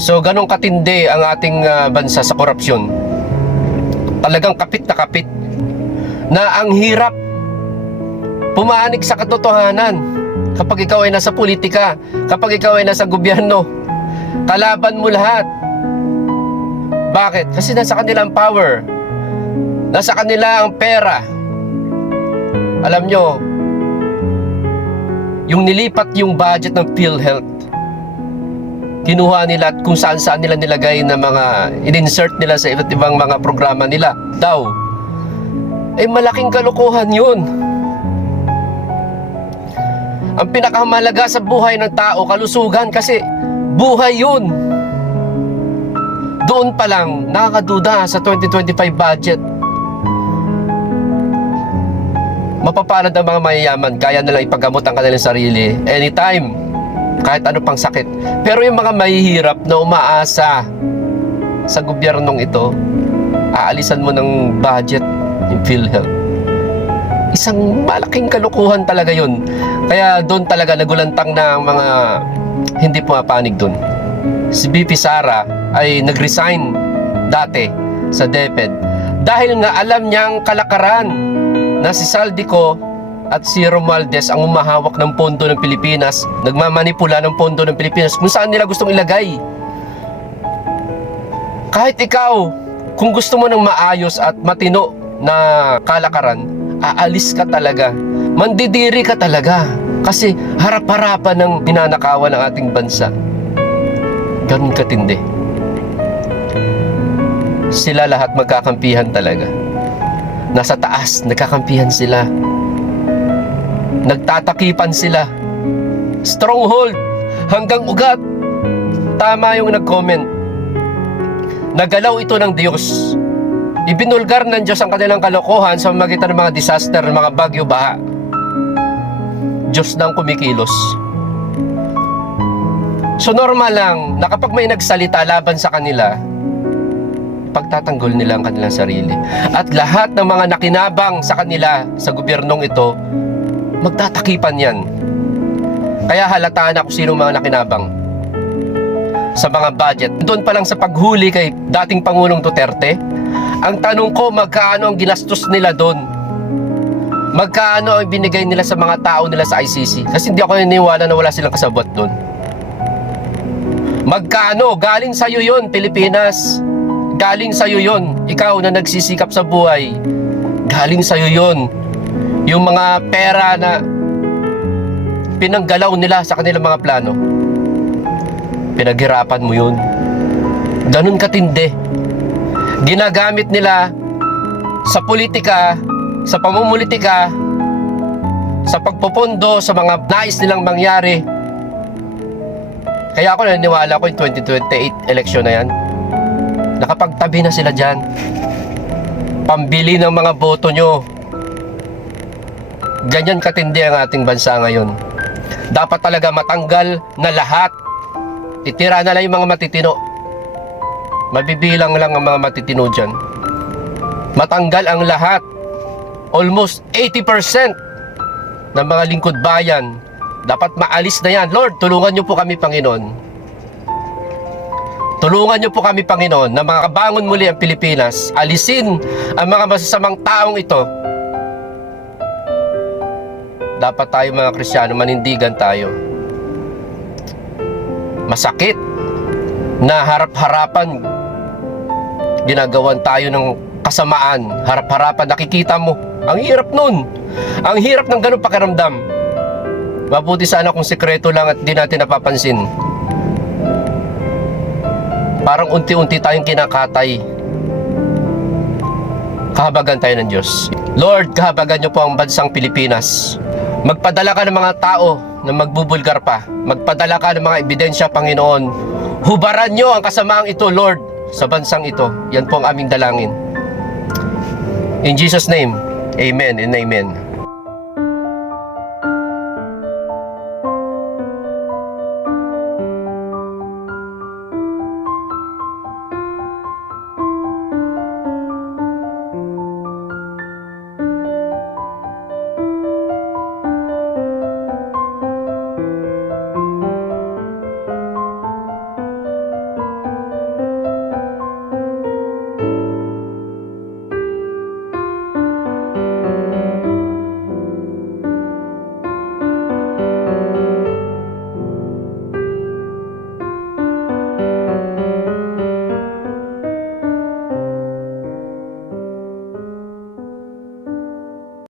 So ganong katindi ang ating bansa sa korupsyon. Talagang kapit na kapit, na ang hirap pumanig sa katotohanan kapag ikaw ay nasa politika, kapag ikaw ay nasa gobyerno. Kalaban mo lahat. Bakit? Kasi nasa kanila ang power, nasa kanila ang pera. Alam nyo, yung nilipat yung budget ng PhilHealth, kinuha nila at kung saan nila nilagay na mga in-insert nila sa iba't ibang mga programa nila daw, ay malaking kalokohan yun. Ang pinakamahalaga sa buhay ng tao, kalusugan, kasi buhay yun. Doon pa lang nakakaduda sa 2025 budget. Mapapalad ang mga mayayaman, kaya nilang ipagamot ang kanilang sarili anytime, kahit ano pang sakit. Pero yung mga mahihirap na umaasa sa gobyernong ito, aalisan mo ng budget yung PhilHealth. Isang malaking kalukuhan talaga yun. Kaya doon talaga nagulantang na ang mga hindi pumapanig doon. Si BP Sara ay nag-resign dati sa DepEd dahil nga alam niyang kalakaran na si Saldico at si Romualdez ang umahawak ng pondo ng Pilipinas, nagmamanipula ng pondo ng Pilipinas kung saan nila gustong ilagay. Kahit ikaw, kung gusto mo ng maayos at matino na kalakaran, aalis ka talaga, mandidiri ka talaga, kasi harap-harapan ng ninanakawan ng ating bansa. Ganun katindi. Sila lahat magkakampihan talaga. Nasa taas, nagkakampihan sila. Nagtatakipan sila. Stronghold hanggang ugat. Tama yung nag-comment. Nagalaw ito ng Diyos. Ibinulgar ng Diyos ang kanilang kalokohan sa pamamagitan ng mga disaster, mga bagyo, baha. Diyos nang kumikilos. So normal lang na kapag may nagsalita laban sa kanila, pagtatanggol nila ang kanilang sarili. At lahat ng mga nakinabang sa kanila sa gobyernong ito, magtatakipan yan. Kaya halataan ako sino mga nakinabang sa mga budget. Doon pa lang sa paghuli kay dating Pangulong Duterte, ang tanong ko, magkaano ang ginastos nila doon? Magkaano ang binigay nila sa mga tao nila sa ICC? Kasi hindi ako naniniwala na wala silang kasabot doon. Magkano? Galing sa'yo yun, Pilipinas. Galing sa'yo yun. Ikaw na nagsisikap sa buhay, galing sa'yo yun. Yung mga pera na pinanggalaw nila sa kanilang mga plano, pinaghirapan mo yun. Ganun katindi. Ginagamit nila sa politika, sa pamumulitika, sa pagpopondo, sa mga nais nilang mangyari. Kaya ako naniniwala ko yung 2028 election na yan, nakapagtabi na sila dyan. Pambili ng mga boto nyo. Ganyan katindi ang ating bansa ngayon. Dapat talaga matanggal na lahat. Itira na lang yung mga matitino. Mabibilang lang ang mga matitino dyan. Matanggal ang lahat. Almost 80% ng mga lingkod bayan, dapat maalis na yan. Lord, tulungan nyo po kami, Panginoon. Tulungan nyo po kami, Panginoon, na makabangon muli ang Pilipinas. Alisin ang mga masasamang taong ito. Dapat tayo mga Kristiyano, manindigan tayo. Masakit na harap-harapan ginagawan tayo ng kasamaan. Harap-harapan, nakikita mo. Ang hirap nun. Ang hirap ng ganun pakiramdam. Mabuti sana kung sikreto lang at di natin napapansin. Parang unti-unti tayong kinakatay. Kahabagan tayo ng Diyos. Lord, kahabagan niyo po ang bansang Pilipinas. Magpadala ka ng mga tao na magbubulgar pa. Magpadala ka ng mga ebidensya, Panginoon. Hubaran niyo ang kasamaang ito, Lord, sa bansang ito. Yan po ang aming dalangin. In Jesus' name, amen and amen.